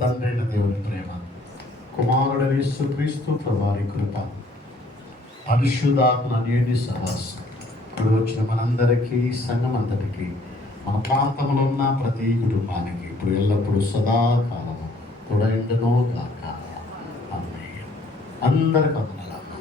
తండ్రైన దేవుని ప్రేమ, కుమారుడైన యేసుక్రీస్తు ప్రభువారి కృప, పరిశుద్ధాత్మ అన్యోన్య సహవాసం ఇప్పుడు వచ్చిన మనందరికీ, సంఘం అంతటికి, మన ప్రాంతంలో ఉన్న ప్రతి కుటుంబానికి ఇప్పుడు ఎల్లప్పుడూ సదాకాలము తోడైండును గాక. ఆమేన్. అందరికి వందనాలు.